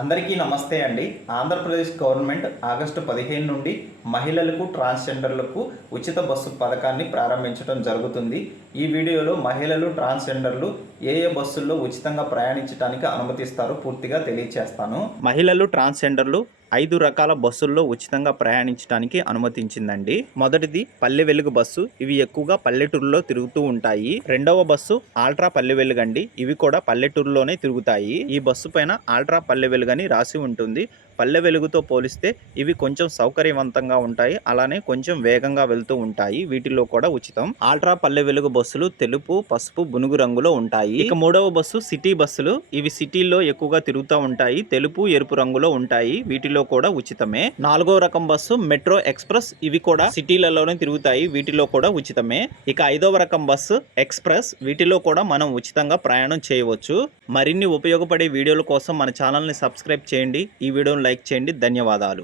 అందరికీ నమస్తే అండి. ఆంధ్రప్రదేశ్ గవర్నమెంట్ ఆగస్టు 15 నుండి మహిళలకు ట్రాన్స్జెండర్లకు ఉచిత బస్సు పథకాన్ని ప్రారంభించడం జరుగుతుంది. ఈ వీడియోలో మహిళలు ట్రాన్స్జెండర్లు ఏ బస్సుల్లో ఉచితంగా ప్రయాణించడానికి అనుమతిస్తారో పూర్తిగా తెలియచేస్తాను. మహిళలు ట్రాన్స్జెండర్లు 5 రకాల బస్సుల్లో ఉచితంగా ప్రయాణించడానికి అనుమతించిందండి. మొదటిది పల్లె వెలుగు బస్సు. ఇవి ఎక్కువగా పల్లెటూరులో తిరుగుతూ ఉంటాయి. రెండవ బస్సు ఆల్ట్రా పల్లె వెలుగండి. ఇవి కూడా పల్లెటూరులోనే తిరుగుతాయి. ఈ బస్సు పైన ఆల్ట్రా పల్లె వెలుగని రాసి ఉంటుంది. పల్లె వెలుగుతో పోలిస్తే ఇవి కొంచెం సౌకర్యవంతంగా ఉంటాయి. అలానే కొంచెం వేగంగా వెళ్తూ ఉంటాయి. వీటిలో కూడా ఉచితం. ఆల్ట్రా పల్లె వెలుగు బస్సులు తెలుపు, పసుపు, బునుగు రంగులో ఉంటాయి. ఇక మూడవ బస్సు సిటీ బస్సులు. ఇవి సిటీల్లో ఎక్కువగా తిరుగుతూ ఉంటాయి. తెలుపు, ఎరుపు రంగులో ఉంటాయి. వీటిలో కూడా ఉచితమే. నాలుగో రకం బస్సు మెట్రో ఎక్స్ప్రెస్. ఇవి కూడా సిటీలలోనే తిరుగుతాయి. వీటిలో కూడా ఉచితమే. ఇక ఐదవ రకం బస్సు ఎక్స్ప్రెస్. వీటిలో కూడా మనం ఉచితంగా ప్రయాణం చేయవచ్చు. మరిన్ని ఉపయోగపడే వీడియోల కోసం మన ఛానల్ని సబ్స్క్రైబ్ చేయండి. ఈ వీడియోని లైక్ చేయండి. ధన్యవాదాలు.